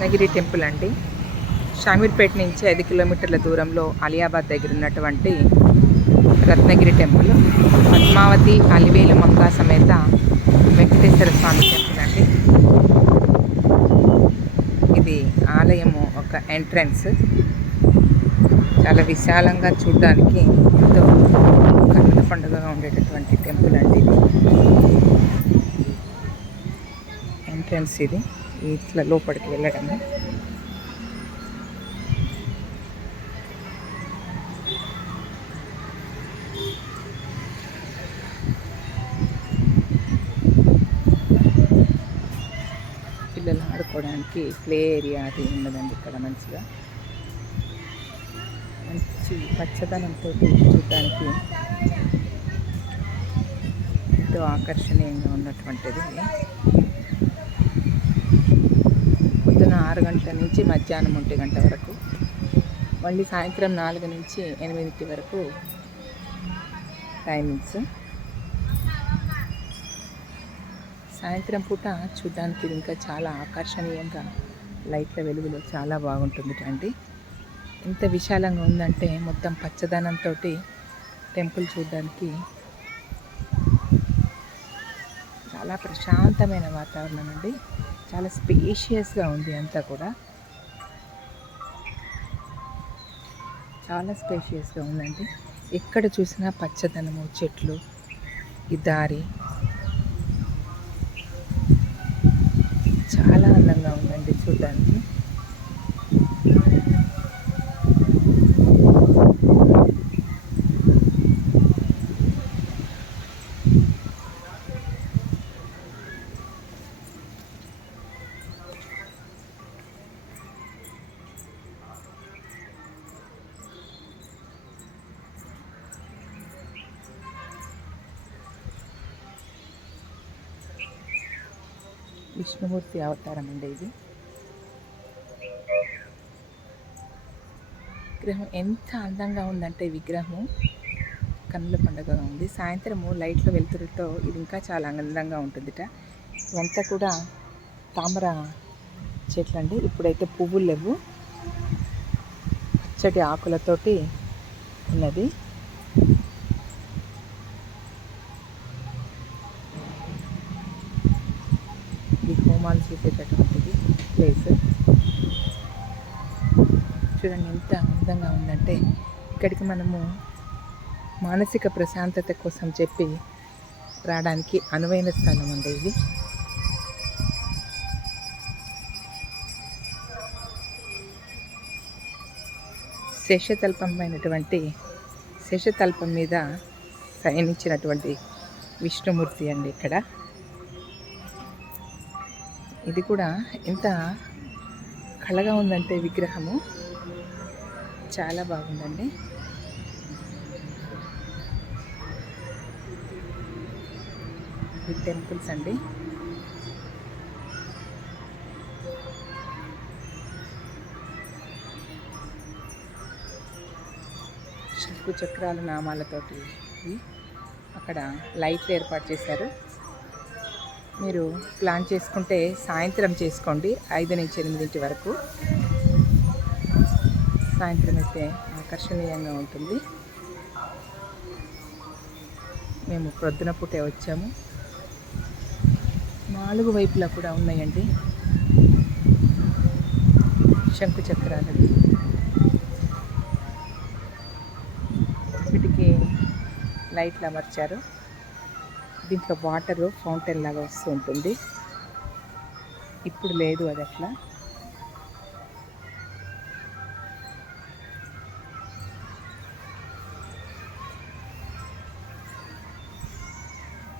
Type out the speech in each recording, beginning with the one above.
Ratnagiri temple అండి. షామీర్పేట నుంచి ఐదు కిలోమీటర్ల దూరంలో అలియాబాద్ దగ్గర ఉన్నటువంటి రత్నగిరి టెంపుల్. పద్మావతి అలివేలు మంగా సమేత వెంకటేశ్వర స్వామి టెంపుల్ అండి. ఇది ఆలయము ఒక ఎంట్రన్స్. చాలా విశాలంగా చూడడానికి ఎంతో కన్నుల పండుగగా ఉండేటటువంటి టెంపుల్ అండి ఇది. ఎంట్రన్స్ ఇది. ఇట్లా లోపలికి వెళ్ళడము. పిల్లలు ఆడుకోవడానికి ప్లే ఏరియా అది ఉన్నదండి ఇక్కడ మంచిగా. మంచి పచ్చదనంతో చూడడానికి ఎంతో ఆకర్షణీయంగా ఉన్నటువంటిది. పొద్దున ఆరు గంటల నుంచి మధ్యాహ్నం ఒంటి గంట వరకు. మళ్ళీ సాయంత్రం నాలుగు నుంచి ఎనిమిదింటి వరకు టైమింగ్స్ సాయంత్రం పూట చూడడానికి ఇది ఇంకా చాలా ఆకర్షణీయంగా లైట్ల వెలుగులో చాలా బాగుంటుంది అండి ఎంత విశాలంగా ఉందంటే మొత్తం పచ్చదనంతో టెంపుల్ చూడడానికి చాలా ప్రశాంతమైన వాతావరణం అండి. చాలా స్పేషియస్గా ఉంది అంతా కూడా. చాలా స్పేషియస్గా ఉందండి. ఎక్కడ చూసినా పచ్చదనము చెట్లు ఈ దారి. చాలా అందంగా ఉందండి చూడడానికి. విష్ణుమూర్తి అవతారం అండి ఇది. విగ్రహం ఎంత అందంగా ఉందంటే విగ్రహం. కన్నుల పండుగగా ఉంది. సాయంత్రము లైట్లో వెలుతురుతో ఇది ఇంకా చాలా అందంగా ఉంటుందిట. ఇవంతా కూడా తామర చెట్లు అండి ఇప్పుడైతే పువ్వులు లేవు. పచ్చటి ఆకులతోటి ఉన్నది. ఇది హోమాలు చేసేటటువంటిది ప్లేస్ చూడండి ఎంత అందంగా ఉందంటే ఇక్కడికి మనము మానసిక ప్రశాంతత కోసం చెప్పి రావడానికి అనువైన స్థానం అండి ఇది. శేషతల్పమైనటువంటి శేషతల్పం మీద శయనించినటువంటి విష్ణుమూర్తి అండి ఇక్కడ. ఇది కూడా ఎంత కళగా ఉందంటే విగ్రహము. చాలా బాగుందండి. ఈ టెంపుల్స్ అండి. శంకు చక్రాల నామాలతోటి అక్కడ లైట్లు ఏర్పాటు చేశారు. మీరు ప్లాన్ చేసుకుంటే సాయంత్రం చేసుకోండి. ఐదు నుంచి ఎనిమిదింటి వరకు. సాయంత్రం అయితే ఆకర్షణీయంగా ఉంటుంది. మేము ప్రొద్దున పూటే వచ్చాము. నాలుగు వైపులా కూడా ఉన్నాయండి. శంకు చక్రాలవి వీటికి లైట్లు అమర్చారు. దీంట్లో వాటర్ ఫౌంటైన్ లాగా వస్తూ ఉంటుంది. ఇప్పుడు లేదు అది అట్లా.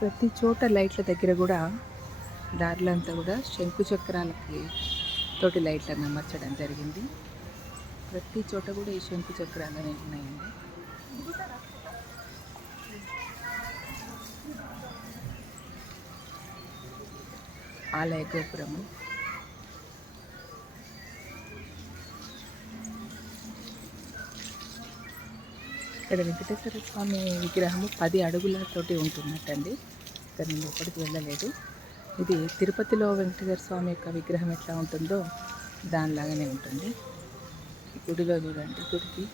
ప్రతి చోట లైట్ల దగ్గర కూడా దారిలో అంతా కూడా శంకు చక్రాలకి తోటి లైట్లను అమర్చడం జరిగింది. ప్రతి చోట కూడా ఈ శంకు చక్రాలు అనేవి ఉన్నాయండి. ఆలయ గోపురము. ఇక్కడ వెంకటేశ్వర స్వామి విగ్రహము పది అడుగులతోటి ఉంటున్నట్టండి ఇక్కడ నేను లోపలికి వెళ్ళలేదు. ఇది తిరుపతిలో వెంకటేశ్వర స్వామి యొక్క విగ్రహం ఎట్లా ఉంటుందో దానిలాగానే ఉంటుంది. గుడిలో చూడండి గుడికి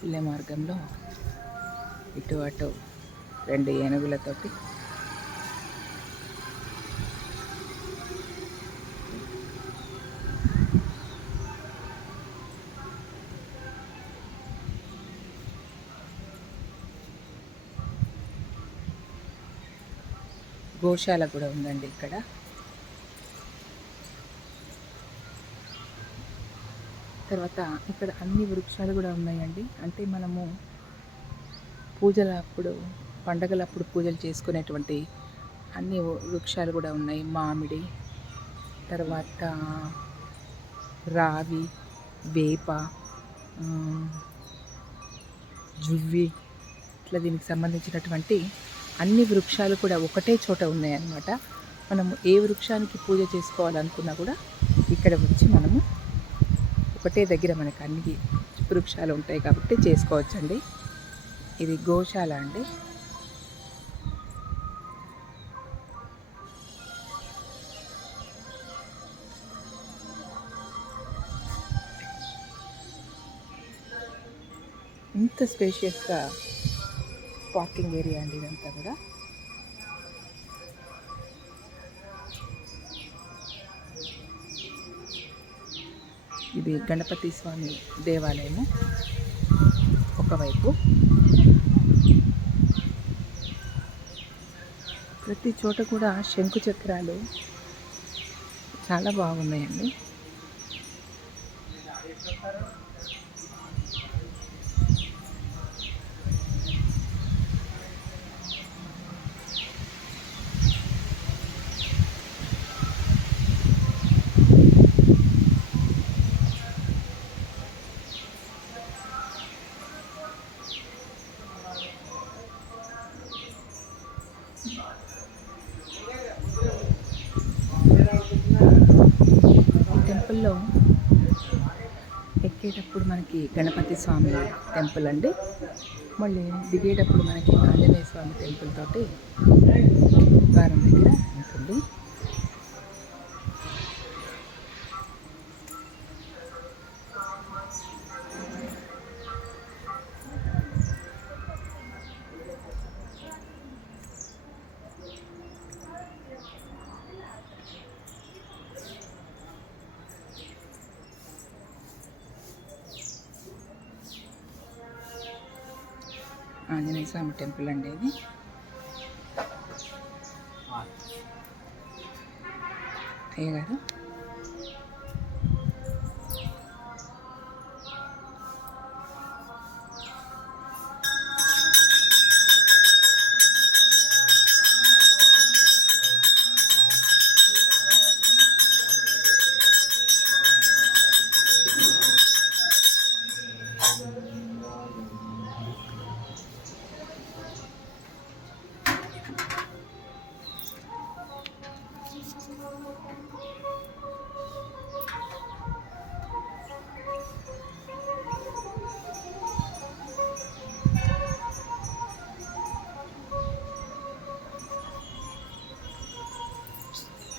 వెళ్ళే మార్గంలో ఇటు అటు రెండు ఏనుగులతోటి గోశాల కూడా ఉందండి ఇక్కడ. తర్వాత ఇక్కడ అన్ని వృక్షాలు కూడా ఉన్నాయండి. అంటే మనము పూజల అప్పుడు పండగలప్పుడు పూజలు చేసుకునేటువంటి అన్ని వృక్షాలు కూడా ఉన్నాయి. మామిడి తర్వాత రావి వేప జువ్వి ఇట్లా దీనికి సంబంధించినటువంటి అన్ని వృక్షాలు కూడా ఒకటే చోట ఉన్నాయన్నమాట. మనము ఏ వృక్షానికి పూజ చేసుకోవాలనుకున్నా కూడా ఇక్కడ వచ్చి మనము ఒకటే దగ్గర మనకు అన్ని వృక్షాలు ఉంటాయి కాబట్టి చేసుకోవచ్చండి. ఇది గోశాల అండి. ఇంత స్పేషియస్గా పార్కింగ్ ఏరియా అండి ఇదంతా కూడా. ఇది గణపతి స్వామి దేవాలయము. ఒకవైపు. ప్రతి చోట కూడా శంకు చక్రాలు చాలా బాగున్నాయండి. ఈ ఎక్కేటప్పుడు మనకి గణపతి స్వామి టెంపుల్ అండి. మళ్ళీ దిగేటప్పుడు మనకి ఆంజనేయ స్వామి టెంపుల్ తోటి ద్వారం దగ్గర ఉంటుంది. ఆంజనేయ స్వామి టెంపుల్ అండి ఇది. అయ్య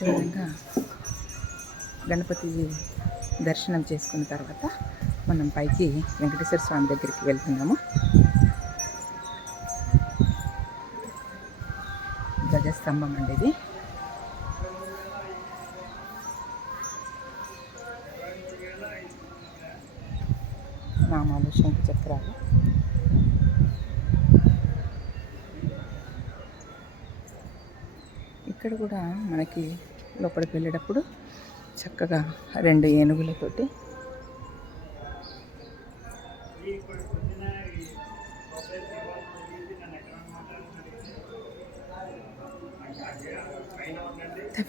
విధంగా గణపతి దర్శనం చేసుకున్న తర్వాత మనం పైకి వెంకటేశ్వర స్వామి దగ్గరికి వెళ్తున్నాము. ధ్వజస్తంభం అండి ఇది. నామాలు శంకు చక్రాలు ఇక్కడ కూడా మనకి లోపలికి వెళ్ళేటప్పుడు చక్కగా రెండు ఏనుగులతోటి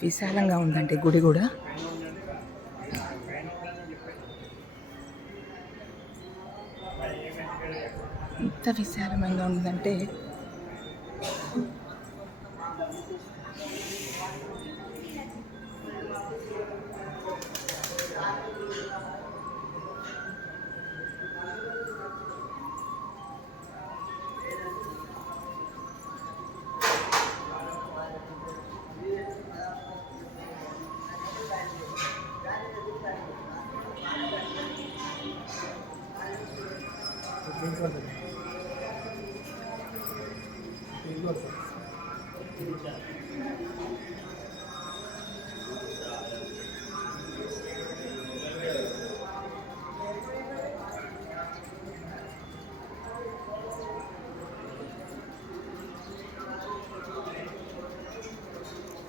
విశాలంగా ఉందండి గుడి కూడా. ఎంత విశాలమైన ఉందంటే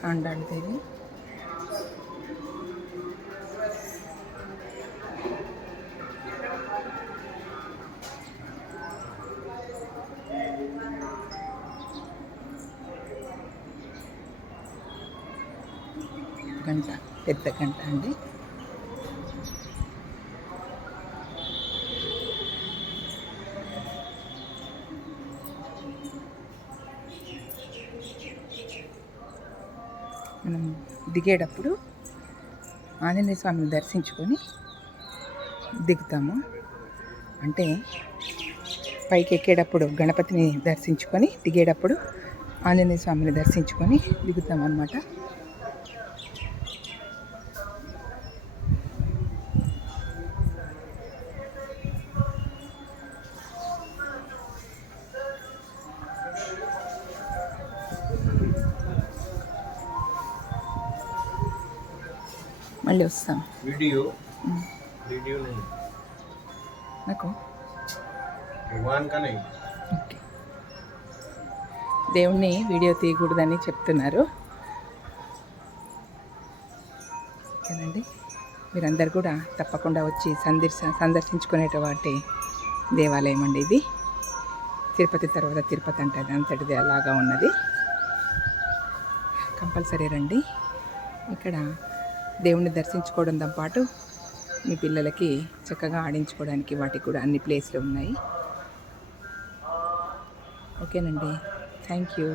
అండాడితేది గంట పెద్ద గంట అండి మనం దిగేటప్పుడు ఆంజనేయ స్వామిని దర్శించుకొని దిగుతాము. అంటే పైకి ఎక్కేటప్పుడు గణపతిని దర్శించుకొని దిగేటప్పుడు ఆంజనేయ స్వామిని దర్శించుకొని దిగుతాం అన్నమాట మళ్ళీ వస్తాం वीडियो हम्म। वीडियो नहीं నాకు भगवान का नहीं ఓకే దేవుణ్ణి వీడియో తీయకూడదని చెప్తున్నారు ఓకేనండి మీరందరు కూడా తప్పకుండా వచ్చి సందర్శ సందర్శించుకునేటువంటి దేవాలయం అండి ఇది తిరుపతి తర్వాత తిరుపతి అంటే అది అంతటిది అలాగా ఉన్నది కంపల్సరీ రండి ఇక్కడ దేవుణ్ణి దర్శించుకోవడంతో పాటు మీ పిల్లలకి చక్కగా ఆడించుకోవడానికి వాటికి కూడా అన్ని ప్లేస్లు ఉన్నాయి. ఓకేనండి. Thank you.